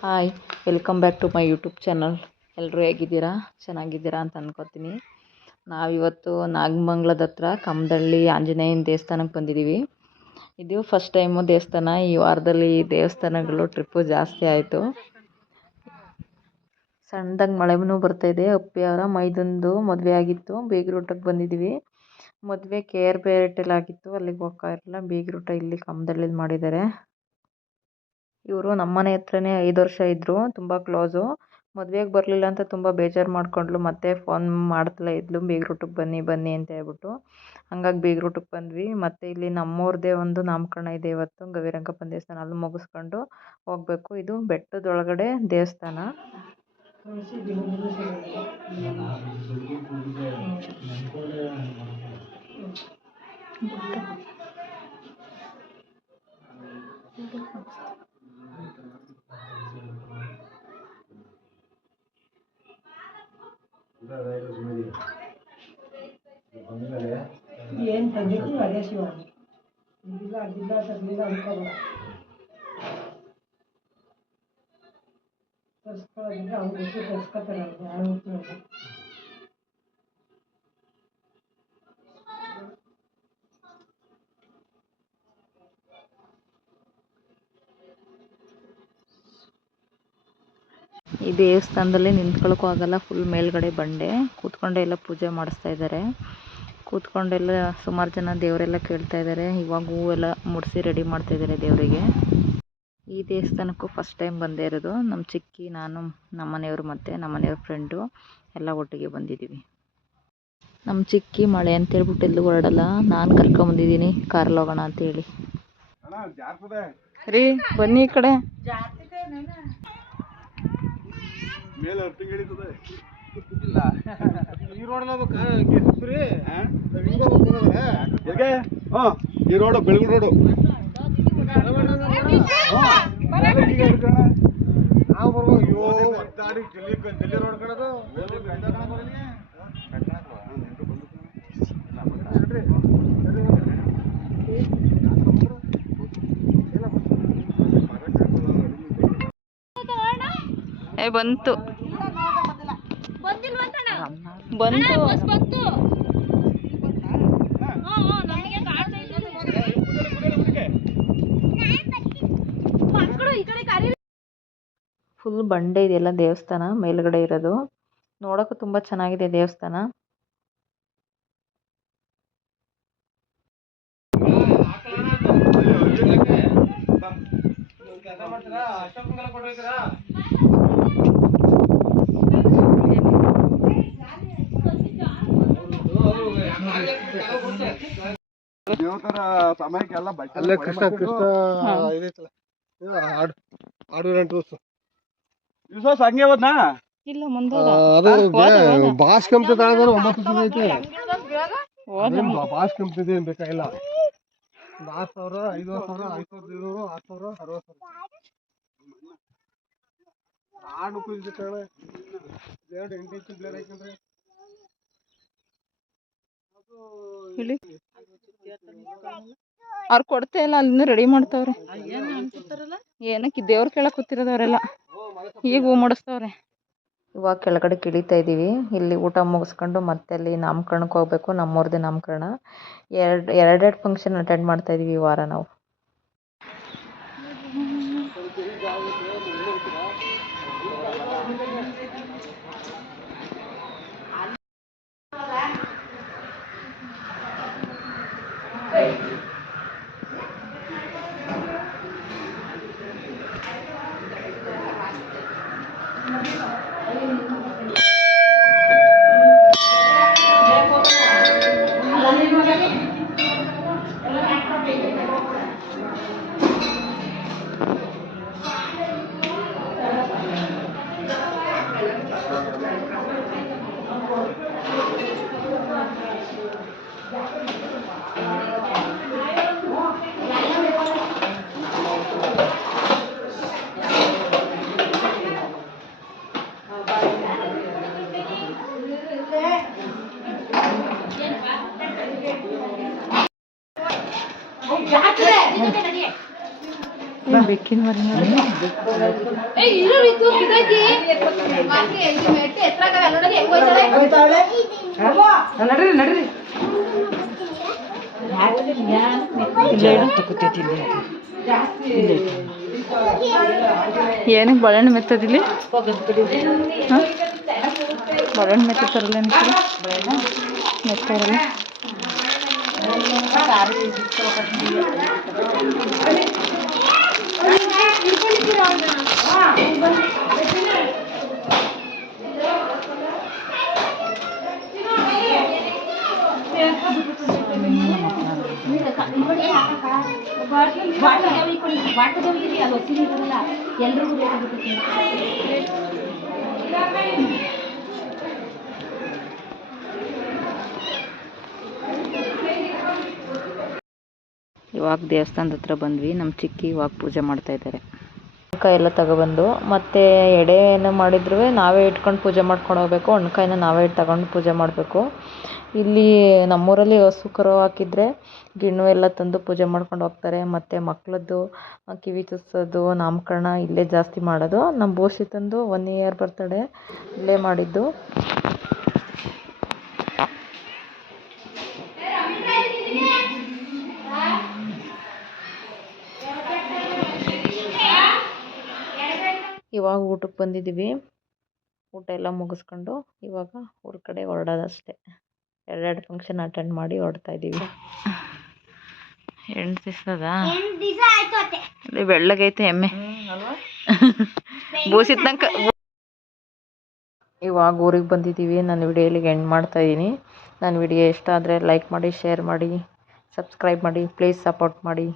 Hi, welcome back to my YouTube channel. ಎಲ್ಲರೂ ಹೇಗಿದ್ದೀರಾ? ಚೆನ್ನಾಗಿದ್ದೀರಾ ಅಂತ ಅಂದ್ಕೊತೀನಿ. ನಾವಿವತ್ತು ನಾಗಮಂಗಲದ ಹತ್ರ ಕಮ್ಮದಳ್ಳಿ ಆಂಜನೇಯನ ದೇವಸ್ಥಾನಕ್ಕೆ ಬಂದಿದ್ದೀವಿ. ಇದು ಫಸ್ಟ್ ಟೈಮು ದೇವಸ್ಥಾನ. ಈ ವಾರದಲ್ಲಿ ದೇವಸ್ಥಾನಗಳು ಟ್ರಿಪ್ಪು ಜಾಸ್ತಿ ಆಯಿತು. ಸಣ್ಣದಾಗಿ ಮಳೆನೂ ಬರ್ತಾಯಿದೆ. ಅಪ್ಪಿಯವರ ಮೈದಂದು ಮದುವೆ ಆಗಿತ್ತು, ಬೇಗರೂಟಕ್ಕೆ ಬಂದಿದ್ದೀವಿ. ಮದುವೆ KRಪೇಟೆಲ್ ಆಗಿತ್ತು, ಅಲ್ಲಿಗೆ ಹೋಗ್ತಾ ಇರಲಿಲ್ಲ. ಬೇಗರೂಟ ಇಲ್ಲಿ ಕಮ್ಮದಳ್ಳಿಲಿ ಮಾಡಿದ್ದಾರೆ. ಇವರು ನಮ್ಮನೆ ಹತ್ರನೇ 5 ವರ್ಷ ಇದ್ದರು, ತುಂಬ ಕ್ಲೋಸು. ಮದುವೆಗೆ ಬರಲಿಲ್ಲ ಅಂತ ತುಂಬ ಬೇಜಾರು ಮಾಡ್ಕೊಂಡ್ಳು. ಮತ್ತೆ ಫೋನ್ ಮಾಡ್ತಲೇ ಇದ್ಲು, ಬೇಗರೂಟಕ್ಕೆ ಬನ್ನಿ ಬನ್ನಿ ಅಂತ ಹೇಳ್ಬಿಟ್ಟು. ಹಂಗಾಗಿ ಬೇಗರೂಟಕ್ಕೆ ಬಂದ್ವಿ. ಮತ್ತು ಇಲ್ಲಿ ನಮ್ಮವ್ರದ್ದೇ ಒಂದು ನಾಮಕರಣ ಇದೆ ಇವತ್ತು, ಗವಿರಂಗಪ್ಪನ ದೇವಸ್ಥಾನ. ಅಲ್ಲಿ ಮುಗಿಸ್ಕೊಂಡು ಹೋಗಬೇಕು. ಇದು ಬೆಟ್ಟದೊಳಗಡೆ ದೇವಸ್ಥಾನ. ಏನು ತಂದಿದ್ದೀವಿ ಅದೇ ಶಿವಾನಿ. ಇದಿಲ್ಲ ಅದಿಲ್ಲ ತರಲಿಲ್ಲ ಅನ್ಕೋಬೇಡ. ತರ್ಸ್ಕೊಳ್ಳೋದಿದ್ರೆ ಅವ್ರು ಗೊತ್ತು, ತರ್ಸ್ಕೊತಾರೆ. ಅವ್ರು ಯಾರು ಗೊತ್ತು. ಈ ದೇವಸ್ಥಾನದಲ್ಲಿ ನಿಂತ್ಕೊಳ್ಳೋಕ್ಕೂ ಆಗಲ್ಲ, ಫುಲ್ ಮೇಲ್ಗಡೆ ಬಂಡೆ. ಕೂತ್ಕೊಂಡೆ ಎಲ್ಲ ಪೂಜೆ ಮಾಡಿಸ್ತಾ ಇದ್ದಾರೆ. ಕೂತ್ಕೊಂಡೆಲ್ಲ ಸುಮಾರು ಜನ ದೇವರೆಲ್ಲ ಕೇಳ್ತಾ ಇದ್ದಾರೆ. ಇವಾಗ ಹೂವೆಲ್ಲ ಮುಡಿಸಿ ರೆಡಿ ಮಾಡ್ತಾ ಇದ್ದಾರೆ ದೇವರಿಗೆ. ಈ ದೇವಸ್ಥಾನಕ್ಕೂ ಫಸ್ಟ್ ಟೈಮ್ ಬಂದೇ ಇರೋದು. ನಮ್ಮ ಚಿಕ್ಕಿ, ನಾನು, ನಮ್ಮನೆಯವರು ಮತ್ತು ನಮ್ಮನೆಯವ್ರ ಫ್ರೆಂಡು ಎಲ್ಲ ಒಟ್ಟಿಗೆ ಬಂದಿದ್ದೀವಿ. ನಮ್ಮ ಚಿಕ್ಕಿ ಮಳೆ ಅಂತೇಳ್ಬಿಟ್ಟು ಎಲ್ಲೂ ಹೊರಡಲ್ಲ. ನಾನು ಕರ್ಕೊಂಬಂದಿದ್ದೀನಿ ಕಾರಲ್ಲಿ ಹೋಗೋಣ ಅಂತೇಳಿ. ರೀ ಬನ್ನಿ ಈ ಕಡೆ. ಈ ರೋಡು ಬೆಳಗುಡು ರೋಡು. ನಾವು ಬರ್ಬೋದು. ಜಲ್ಲಿ ರೋಡ್ ಕಣದು ಬಂತು ಬಂತು. ಫುಲ್ ಬಂಡೆ ಇದೆಯಲ್ಲ ದೇವಸ್ಥಾನ ಮೇಲ್ಗಡೆ ಇರೋದು. ನೋಡೋಕ್ಕೂ ತುಂಬ ಚೆನ್ನಾಗಿದೆ ದೇವಸ್ಥಾನ. ದೇವತರ ಸಮಯಕ್ಕೆಲ್ಲ ಬಟ್ಟೆ ಕೃಷ್ಣ ಇದೈತಲ್ಲ ದಿವಸ ಹಂಗೆ ಹೋದ್ನಾ ಇಲ್ಲ ಮುಂದೆ ಅದು ಬಾಸ್ ಕಂಪ್ನಿ ತಗೊಂಡ್ರೆ 9 ದಿವಸ ಐತೆ. ಬಾಸ್ ಕಂಪ್ನಿ ಏನು ಬೇಕಾಗಿಲ್ಲ. ಒಂದು 6,000, 5,000, 5,500, 6,000, 60,000 ಆಡು ಕುಯ್ದು ಬ್ಲೇಡ್ 8 ಇಂಚ್ ಬ್ಲೇಡ್ ಹಾಕೊಂಡ್ರೆ ಅವ್ರು ಕೊಡ್ತಾ ಇಲ್ಲ, ಅಲ್ಲಿಂದ ರೆಡಿ ಮಾಡ್ತಾವ್ರೆ. ಏನಕ್ಕೆ ದೇವ್ರ ಕೆಳಗೆ ಕೂತಿರೋದವರೆಲ್ಲ ಈಗ ಹೂ ಮಾಡಿಸ್ತವ್ರೆ. ಇವಾಗ ಕೆಳಗಡೆ ಕಿಳಿತಾ ಇದ್ದೀವಿ. ಇಲ್ಲಿ ಊಟ ಮುಗಿಸ್ಕೊಂಡು ಮತ್ತೆ ಅಲ್ಲಿ ನಾಮಕರಣಕ್ಕೆ ಹೋಗ್ಬೇಕು. ನಮ್ಮವ್ರದ್ದೇ ನಾಮಕರಣ. ಎರಡೆರಡು ಫಂಕ್ಷನ್ ಅಟೆಂಡ್ ಮಾಡ್ತಾ ಇದೀವಿ ಈ ವಾರ ನಾವು. ಬೆಕ್ಕಿನ ಮರಿ ನೋಡಿ. ನಡ್ರಿ ನಡ್ರಿ ಏನಕ್ಕೆ ಬಾಳೆಹಣ್ಣು ಮೆತ್ತದಿಲ್ಲಿ? ಬಾಳೆಹಣ್ಣು ಮೆತ್ತರಲ್ಲ ಮೆತ್ತರಲ್ಲ. ಇವಾಗ ದೇವಸ್ಥಾನದ ಹತ್ರ ಬಂದ್ವಿ. ನಮ್ಮ ಚಿಕ್ಕಿ ಇವಾಗ ಪೂಜೆ ಮಾಡ್ತಾ ಇದ್ದಾರೆ. ಹಣ್ಣುಕಾಯಿ ಎಲ್ಲ ತಗೊಬಂದು ಮತ್ತೆ ಎಡೆ ಏನು ಮಾಡಿದ್ರು ನಾವೇ ಇಟ್ಕೊಂಡು ಪೂಜೆ ಮಾಡ್ಕೊಂಡು ಹೋಗ್ಬೇಕು. ಹಣ್ಣುಕಾಯಿನ ನಾವೇ ತಗೊಂಡು ಪೂಜೆ ಮಾಡಬೇಕು. ಇಲ್ಲಿ ನಮ್ಮೂರಲ್ಲಿ ಹಸು ಕರು ಹಾಕಿದರೆ ಗಿಣ್ಣು ಎಲ್ಲ ತಂದು ಪೂಜೆ ಮಾಡ್ಕೊಂಡು ಹೋಗ್ತಾರೆ. ಮತ್ತು ಮಕ್ಕಳದ್ದು ಕಿವಿ ಚುಚ್ಸೋದು ನಾಮಕರಣ ಇಲ್ಲೇ ಜಾಸ್ತಿ ಮಾಡೋದು. ನಮ್ಮ ಬೋಸಿ ತಂದು 1 ಇಯರ್ ಬರ್ತಡೇ ಇಲ್ಲೇ ಮಾಡಿದ್ದು. ಇವಾಗ ಊಟಕ್ಕೆ ಬಂದಿದ್ದೀವಿ. ಊಟ ಎಲ್ಲ ಮುಗಿಸ್ಕೊಂಡು ಇವಾಗ ಊರ ಕಡೆ ಹೊರಡೋದಷ್ಟೇ. 2 ಫಂಕ್ಷನ್ ಅಟೆಂಡ್ ಮಾಡಿ ಹೊರಡ್ತಾ ಇದ್ದೀವಿ. 8 ದಿವಸದ ಬೆಳ್ಳಗೈತೆ ಎಮ್ಮೆ ಬೋಸಿದ್ನಂಕ. ಇವಾಗ ಊರಿಗೆ ಬಂದಿದ್ದೀವಿ. ನಾನು ವಿಡಿಯೋ ಇಲ್ಲಿಗೆ ಎಂಡ್ ಮಾಡ್ತಾ ಇದ್ದೀನಿ. ನನ್ನ ವಿಡಿಯೋ ಇಷ್ಟ ಆದರೆ ಲೈಕ್ ಮಾಡಿ, ಶೇರ್ ಮಾಡಿ, ಸಬ್ಸ್ಕ್ರೈಬ್ ಮಾಡಿ, ಪ್ಲೀಸ್ ಸಪೋರ್ಟ್ ಮಾಡಿ.